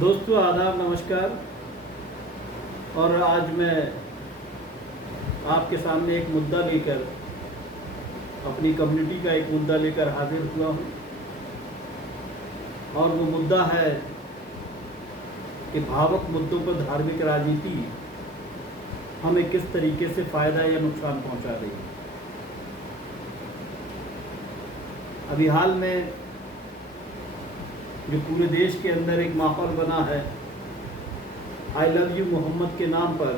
दोस्तों आदाब नमस्कार। और आज मैं आपके सामने एक मुद्दा लेकर अपनी कम्युनिटी का एक मुद्दा लेकर हाजिर हुआ हूँ। और वो मुद्दा है कि भावुक मुद्दों पर धार्मिक राजनीति हमें किस तरीके से फ़ायदा या नुकसान पहुँचा रही है। अभी हाल में जो पूरे देश के अंदर एक माहौल बना है आई लव यू मोहम्मद के नाम पर,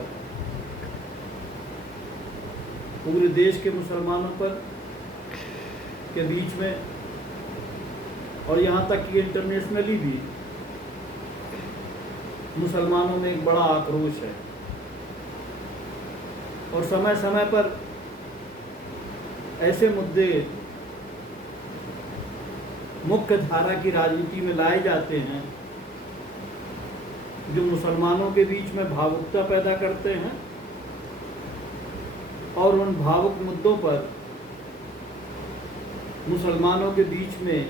पूरे देश के मुसलमानों पर के बीच में और यहाँ तक कि इंटरनेशनली भी मुसलमानों में एक बड़ा आक्रोश है। और समय समय पर ऐसे मुद्दे मुख्य धारा की राजनीति में लाए जाते हैं जो मुसलमानों के बीच में भावुकता पैदा करते हैं और उन भावुक मुद्दों पर मुसलमानों के बीच में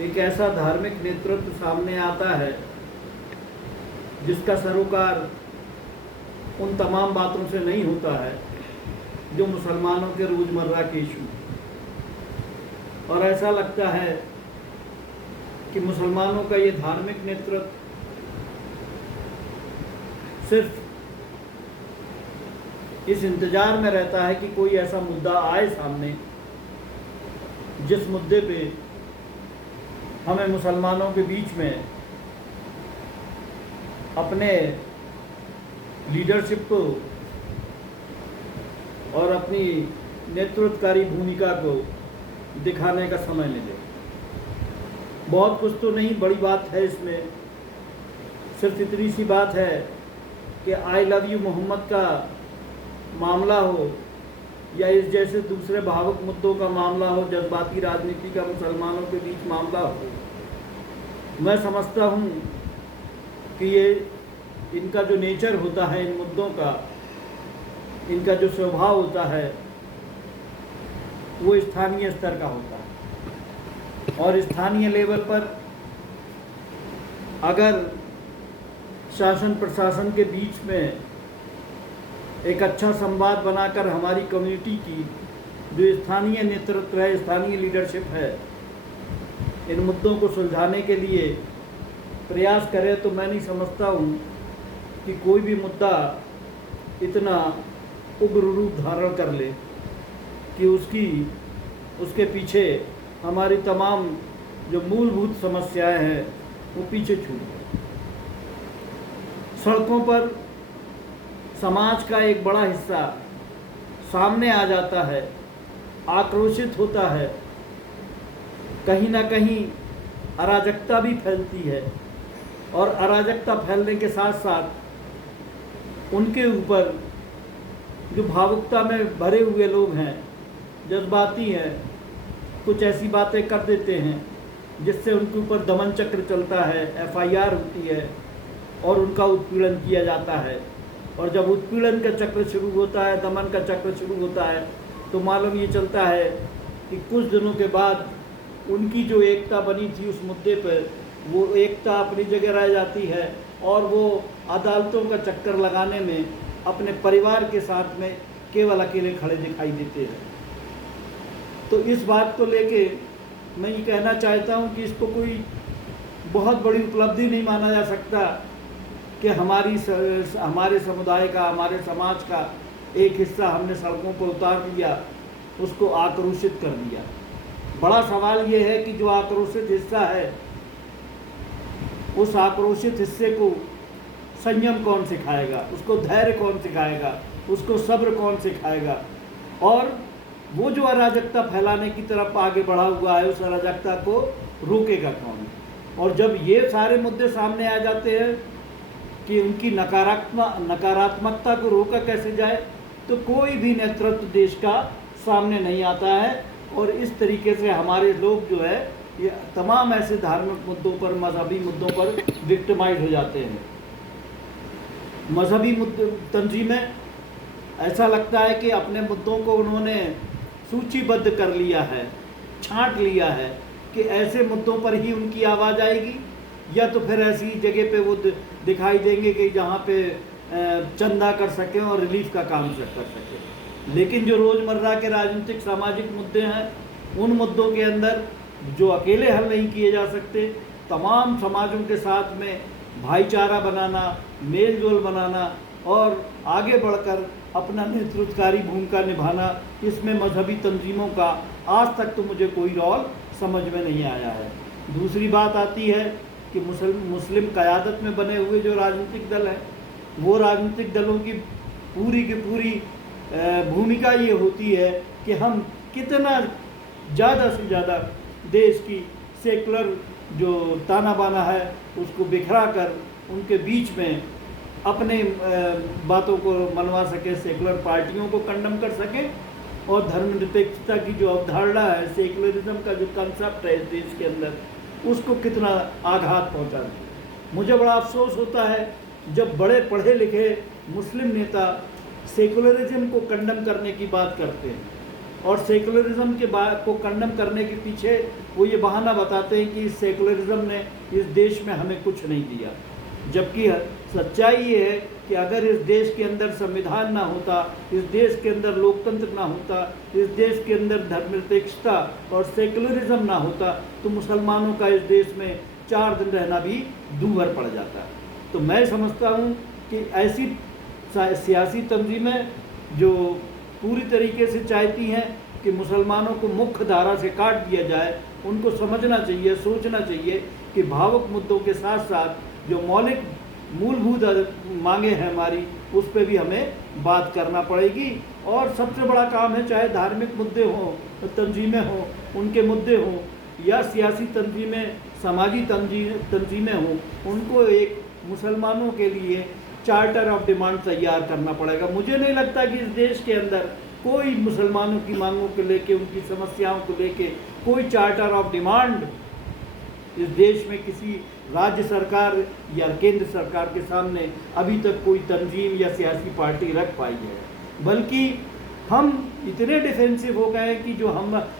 एक ऐसा धार्मिक नेतृत्व सामने आता है जिसका सरोकार उन तमाम बातों से नहीं होता है जो मुसलमानों के रोज़मर्रा के इशू। और ऐसा लगता है कि मुसलमानों का ये धार्मिक नेतृत्व सिर्फ इस इंतज़ार में रहता है कि कोई ऐसा मुद्दा आए सामने जिस मुद्दे पे हमें मुसलमानों के बीच में अपने लीडरशिप को और अपनी नेतृत्वकारी भूमिका को दिखाने का समय मिले। बहुत कुछ तो नहीं, बड़ी बात है इसमें सिर्फ इतनी सी बात है कि आई लव यू मोहम्मद का मामला हो या इस जैसे दूसरे भावुक मुद्दों का मामला हो, जज्बाती राजनीति का मुसलमानों के बीच मामला हो, मैं समझता हूँ कि ये इनका जो नेचर होता है, इन मुद्दों का इनका जो स्वभाव होता है वो स्थानीय स्तर का होता है। और स्थानीय लेवल पर अगर शासन प्रशासन के बीच में एक अच्छा संवाद बनाकर हमारी कम्युनिटी की जो स्थानीय नेतृत्व है, स्थानीय लीडरशिप है, इन मुद्दों को सुलझाने के लिए प्रयास करें तो मैं नहीं समझता हूँ कि कोई भी मुद्दा इतना उग्र रूप धारण कर ले कि उसके पीछे हमारी तमाम जो मूलभूत समस्याएं हैं वो पीछे छूट गई। सड़कों पर समाज का एक बड़ा हिस्सा सामने आ जाता है, आक्रोशित होता है, कहीं ना कहीं अराजकता भी फैलती है और अराजकता फैलने के साथ साथ उनके ऊपर जो भावुकता में भरे हुए लोग हैं, जज्बाती हैं, कुछ ऐसी बातें कर देते हैं जिससे उनके ऊपर दमन चक्र चलता है, FIR होती है और उनका उत्पीड़न किया जाता है। और जब उत्पीड़न का चक्र शुरू होता है, दमन का चक्र शुरू होता है, तो मालूम ये चलता है कि कुछ दिनों के बाद उनकी जो एकता बनी थी उस मुद्दे पर, वो एकता अपनी जगह रह जाती है और वो अदालतों का चक्कर लगाने में अपने परिवार के साथ में केवल अकेले खड़े दिखाई देते हैं। तो इस बात को लेके मैं ये कहना चाहता हूँ कि इसको कोई बहुत बड़ी उपलब्धि नहीं माना जा सकता कि हमारे समुदाय का, हमारे समाज का एक हिस्सा हमने सड़कों पर उतार दिया, उसको आक्रोशित कर दिया। बड़ा सवाल ये है कि जो आक्रोशित हिस्सा है, उस आक्रोशित हिस्से को संयम कौन सिखाएगा, उसको धैर्य कौन सिखाएगा, उसको सब्र कौन सिखाएगा, और वो जो अराजकता फैलाने की तरफ आगे बढ़ा हुआ है उस अराजकता को रोकेगा कौन। और जब ये सारे मुद्दे सामने आ जाते हैं कि उनकी नकारात्मकता को रोका कैसे जाए, तो कोई भी नेतृत्व देश का सामने नहीं आता है। और इस तरीके से हमारे लोग जो है ये तमाम ऐसे धार्मिक मुद्दों पर, मजहबी मुद्दों पर विक्टिमाइज हो जाते हैं। मजहबी तंजीमें ऐसा लगता है कि अपने मुद्दों को उन्होंने सूचीबद्ध कर लिया है, छांट लिया है कि ऐसे मुद्दों पर ही उनकी आवाज़ आएगी या तो फिर ऐसी जगह पे वो दिखाई देंगे कि जहाँ पे चंदा कर सकें और रिलीफ का काम कर सकें। लेकिन जो रोज़मर्रा के राजनीतिक सामाजिक मुद्दे हैं, उन मुद्दों के अंदर जो अकेले हल नहीं किए जा सकते, तमाम समाजों के साथ में भाईचारा बनाना, मेल जोल बनाना और आगे बढ़कर अपना नेतृत्वकारी भूमिका निभाना, इसमें मजहबी तंजीमों का आज तक तो मुझे कोई रोल समझ में नहीं आया है। दूसरी बात आती है कि मुस्लिम क़यादत में बने हुए जो राजनीतिक दल हैं, वो राजनीतिक दलों की पूरी भूमिका ये होती है कि हम कितना ज़्यादा से ज़्यादा देश की सेकुलर जो ताना बाना है उसको बिखरा कर उनके बीच में अपने बातों को मनवा सके, सेकुलर पार्टियों को कंडम कर सकें और धर्मनिरपेक्षता की जो अवधारणा है, सेकुलरिज्म का जो कंसेप्ट है इस देश के अंदर, उसको कितना आघात पहुंचा दें। मुझे बड़ा अफसोस होता है जब बड़े पढ़े लिखे मुस्लिम नेता सेकुलरिज्म को कंडम करने की बात करते हैं और सेकुलरिज्म के बात को कंडम करने के पीछे वो ये बहाना बताते हैं कि सेकुलरिज्म ने इस देश में हमें कुछ नहीं दिया। जबकि सच्चाई ये है कि अगर इस देश के अंदर संविधान ना होता, इस देश के अंदर लोकतंत्र ना होता, इस देश के अंदर धर्मनिरपेक्षता और सेकुलरिज्म ना होता, तो मुसलमानों का इस देश में 4 दिन रहना भी दूभर पड़ जाता। तो मैं समझता हूँ कि ऐसी सियासी तंजीमें जो पूरी तरीके से चाहती हैं कि मुसलमानों को मुख्य धारा से काट दिया जाए, उनको समझना चाहिए, सोचना चाहिए कि भावुक मुद्दों के साथ साथ जो मौलिक मूलभूत मांगे हैं हमारी, उस पर भी हमें बात करना पड़ेगी। और सबसे बड़ा काम है, चाहे धार्मिक मुद्दे हों, तंजीमें हों, उनके मुद्दे हों, या सियासी तंजीमें, समाजी तंजीमें हों, उनको एक मुसलमानों के लिए चार्टर ऑफ डिमांड तैयार करना पड़ेगा। मुझे नहीं लगता कि इस देश के अंदर कोई मुसलमानों की मांगों को लेके, उनकी समस्याओं को लेके कोई चार्टर ऑफ डिमांड इस देश में किसी राज्य सरकार या केंद्र सरकार के सामने अभी तक कोई तंजीम या सियासी पार्टी रख पाई है। बल्कि हम इतने डिफेंसिव हो गए हैं कि जो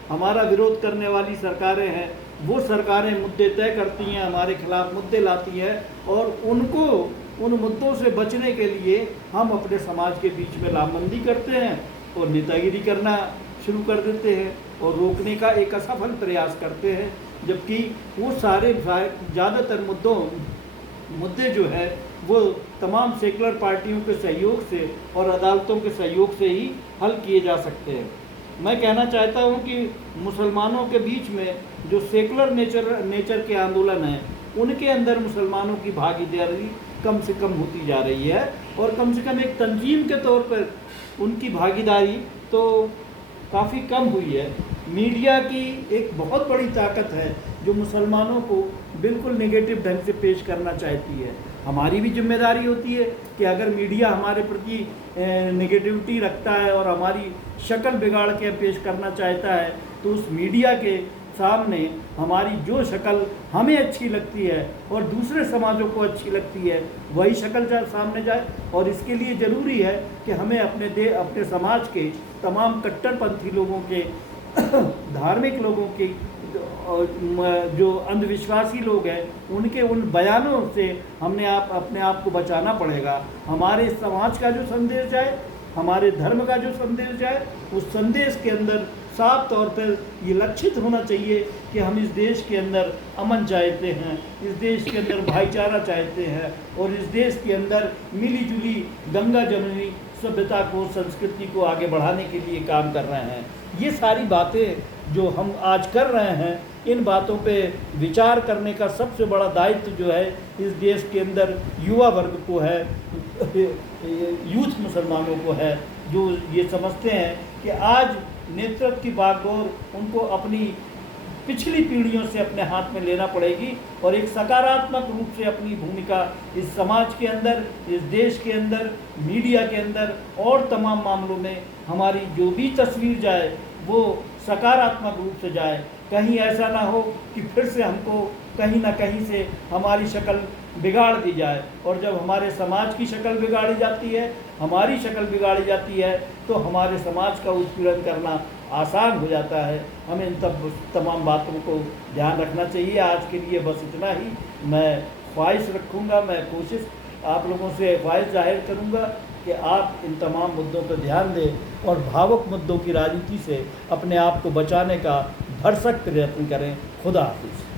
हमारा विरोध करने वाली सरकारें हैं, वो सरकारें मुद्दे तय करती हैं, हमारे खिलाफ मुद्दे लाती हैं और उन मुद्दों से बचने के लिए हम अपने समाज के बीच में लामबंदी करते हैं और नेतागिरी करना शुरू कर देते हैं और रोकने का एक असफल प्रयास करते हैं। जबकि वो सारे ज़्यादातर मुद्दे जो है वो तमाम सेकुलर पार्टियों के सहयोग से और अदालतों के सहयोग से ही हल किए जा सकते हैं। मैं कहना चाहता हूँ कि मुसलमानों के बीच में जो सेकुलर नेचर के आंदोलन हैं, उनके अंदर मुसलमानों की भागीदारी कम से कम होती जा रही है और कम से कम एक तंजीम के तौर पर उनकी भागीदारी तो काफ़ी कम हुई है। मीडिया की एक बहुत बड़ी ताकत है जो मुसलमानों को बिल्कुल नेगेटिव ढंग से पेश करना चाहती है। हमारी भी जिम्मेदारी होती है कि अगर मीडिया हमारे प्रति नेगेटिविटी रखता है और हमारी शक्ल बिगाड़ के पेश करना चाहता है, तो उस मीडिया के सामने हमारी जो शक्ल हमें अच्छी लगती है और दूसरे समाजों को अच्छी लगती है, वही शक्ल सामने जाए। और इसके लिए ज़रूरी है कि हमें अपने समाज के तमाम कट्टरपंथी लोगों के धार्मिक लोगों के जो अंधविश्वासी लोग हैं, उनके उन बयानों से अपने आप को बचाना पड़ेगा। हमारे समाज का जो संदेश जाए, हमारे धर्म का जो संदेश जाए, उस संदेश के अंदर साफ तौर पर ये लक्षित होना चाहिए कि हम इस देश के अंदर अमन चाहते हैं, इस देश के अंदर भाईचारा चाहते हैं और इस देश के अंदर मिली जुली गंगा जमुनी सभ्यता को, संस्कृति को आगे बढ़ाने के लिए काम कर रहे हैं। ये सारी बातें जो हम आज कर रहे हैं, इन बातों पे विचार करने का सबसे बड़ा दायित्व जो है इस देश के अंदर युवा वर्ग को है, यूथ मुसलमानों को है, जो ये समझते हैं कि आज नेतृत्व की बागडोर उनको अपनी पिछली पीढ़ियों से अपने हाथ में लेना पड़ेगी और एक सकारात्मक रूप से अपनी भूमिका इस समाज के अंदर, इस देश के अंदर, मीडिया के अंदर और तमाम मामलों में हमारी जो भी तस्वीर जाए वो सकारात्मक रूप से जाए। कहीं ऐसा ना हो कि फिर से हमको कहीं ना कहीं से हमारी शक्ल बिगाड़ दी जाए। और जब हमारे समाज की शक्ल बिगाड़ी जाती है, हमारी शक्ल बिगाड़ी जाती है, तो हमारे समाज का उत्पीड़न करना आसान हो जाता है। हमें इन तमाम बातों को ध्यान रखना चाहिए। आज के लिए बस इतना ही मैं ख्वाहिश रखूँगा, मैं कोशिश आप लोगों से ख्वाहिश जाहिर करूँगा कि आप इन तमाम मुद्दों पर ध्यान दें और भावुक मुद्दों की राजनीति से अपने आप को बचाने का भरसक प्रयत्न करें। खुदा हाफिज़।